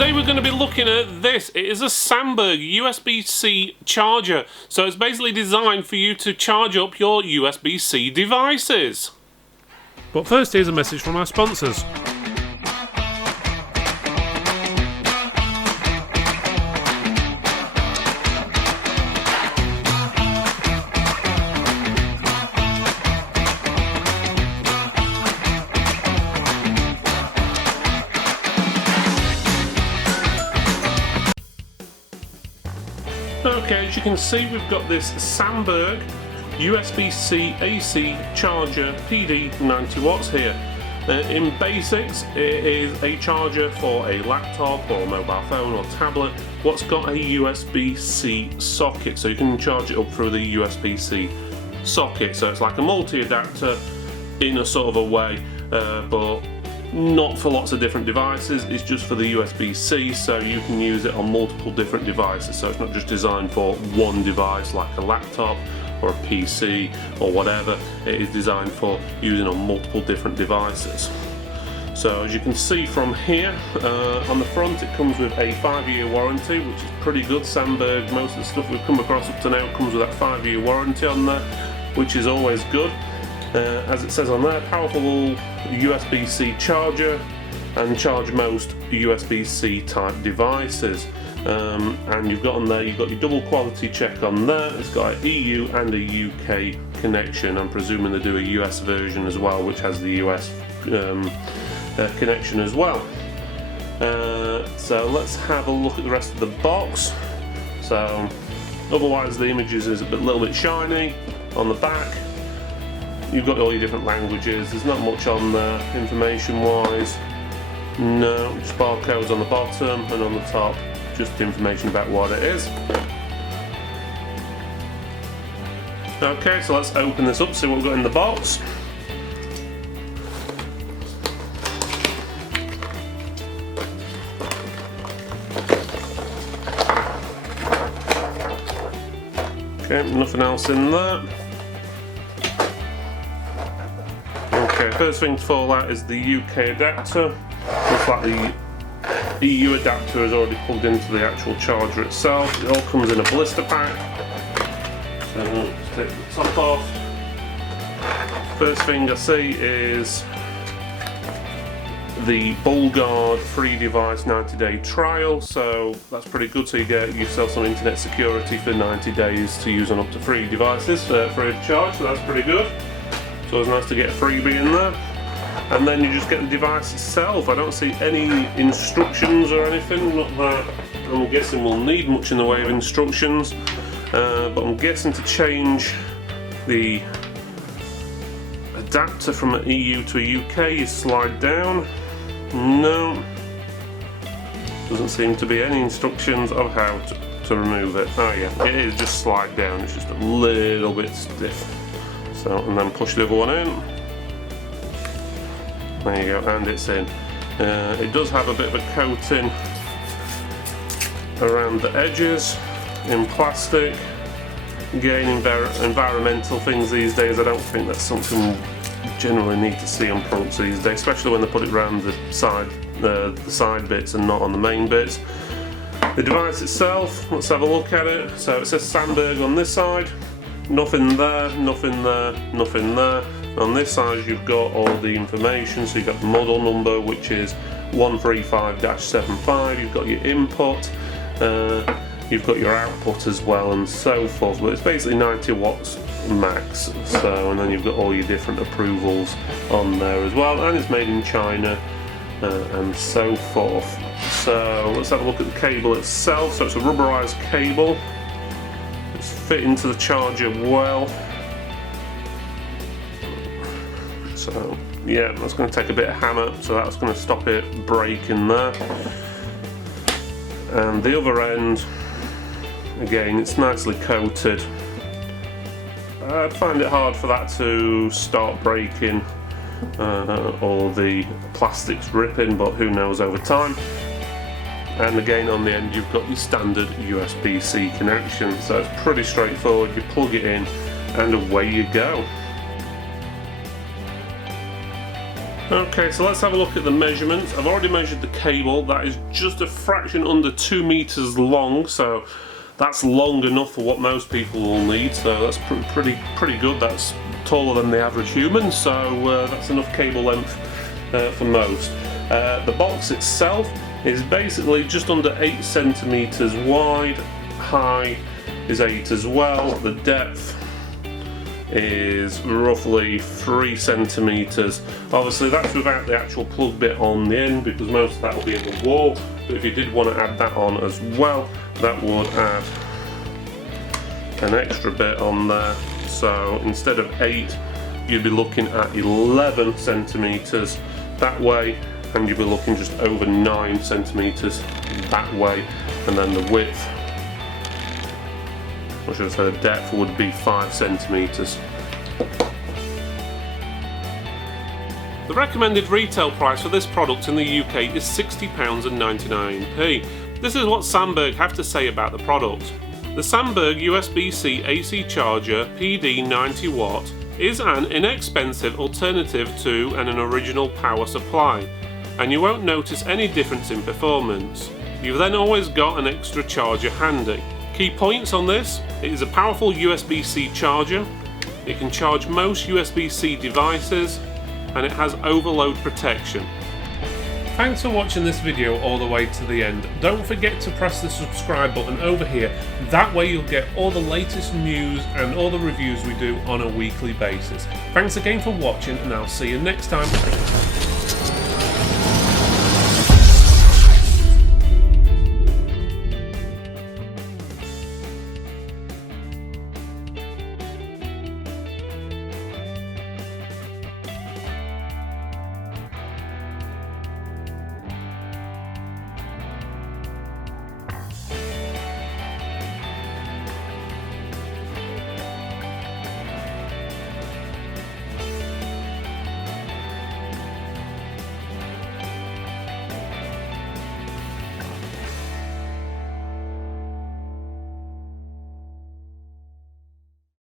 Today we're going to be looking at this. It is a Sandberg USB-C charger. So it's basically designed for you to charge up your USB-C devices. But first, here's a message from our sponsors. Okay, as you can see, we've got this Sandberg USB-C AC charger PD 90 watts here. In basics, it is a charger for a laptop or mobile phone or tablet what's got a USB-C socket, so you can charge it up through the USB-C socket. So it's like a multi-adapter in a sort of a way, but not for lots of different devices. It's just for the USB-C, so you can use it on multiple different devices. So it's not just designed for one device like a laptop or a PC or whatever. It is designed for using on multiple different devices. So as you can see from here, on the front it comes with a 5-year warranty, which is pretty good. Sandberg, most of the stuff we've come across up to now comes with that 5-year warranty on there, which is always good. As it says on there, powerful USB-C charger and charge most USB-C type devices. And you've got on there, you've got your double quality check on there. It's got an EU and a UK connection. I'm presuming they do a US version as well, which has the US connection as well. So let's have a look at the rest of the box. So otherwise the images is a little bit shiny on the back. You've got all your different languages. There's not much on there information wise. No, just barcodes on the bottom, and on the top just information about what it is. Okay, so let's open this up, see what we've got in the box. Okay, nothing else in there. Okay, first thing to fall out is the UK adapter. Looks like the EU adapter is already plugged into the actual charger itself. It all comes in a blister pack. So let's take the top off. First thing I see is the BullGuard free device 90-day trial. So that's pretty good. So you get yourself some internet security for 90 days to use on up to 3 devices free of charge. So that's pretty good. So it's nice to get a freebie in there. And then you just get the device itself. I don't see any instructions or anything. Not that I'm guessing we'll need much in the way of instructions. But I'm guessing to change the adapter from an EU to a UK, you slide down. No. Doesn't seem to be any instructions of how to remove it. Oh yeah, it is just slide down. It's just a little bit stiff. So, and then push the other one in. There you go, and it's in. It does have a bit of a coating around the edges in plastic. Again, environmental things these days, I don't think that's something we generally need to see on products these days, especially when they put it around the side bits and not on the main bits. The device itself, let's have a look at it. So it says Sandberg on this side. Nothing there, nothing there, nothing there. On this side you've got all the information, so you've got the model number, which is 135-75, you've got your input, you've got your output as well, and so forth. But it's basically 90 watts max, so, and then you've got all your different approvals on there as well, and it's made in China, and so forth. So let's have a look at the cable itself. So it's a rubberized cable. It's fit into the charger well. So yeah, that's going to take a bit of hammer, so that's going to stop it breaking there. And the other end, again, it's nicely coated. I'd find it hard for that to start breaking or the plastic's ripping, but who knows over time. And again, on the end you've got your standard USB-C connection, so it's pretty straightforward. You plug it in and away you go. Okay, so let's have a look at the measurements. I've already measured the cable. That is just a fraction under 2 meters long, so that's long enough for what most people will need. So that's pretty good. That's taller than the average human, so that's enough cable length for most. The box itself is basically just under 8 centimeters wide. High is 8 as well. The depth is roughly 3 centimeters. Obviously that's without the actual plug bit on the end, because most of that will be in the wall, but if you did want to add that on as well, that would add an extra bit on there. So instead of 8, you'd be looking at 11 centimeters that way, and you'd be looking just over 9 centimeters that way, and then the width, or should I say the depth, would be 5 centimeters. The recommended retail price for this product in the UK is £60.99. This is what Sandberg have to say about the product. The Sandberg USB-C AC charger PD 90 watt is an inexpensive alternative to an original power supply, and you won't notice any difference in performance. You've then always got an extra charger handy. Key points on this: it is a powerful USB-C charger, it can charge most USB-C devices, and it has overload protection. Thanks for watching this video all the way to the end. Don't forget to press the subscribe button over here, that way you'll get all the latest news and all the reviews we do on a weekly basis. Thanks again for watching, and I'll see you next time.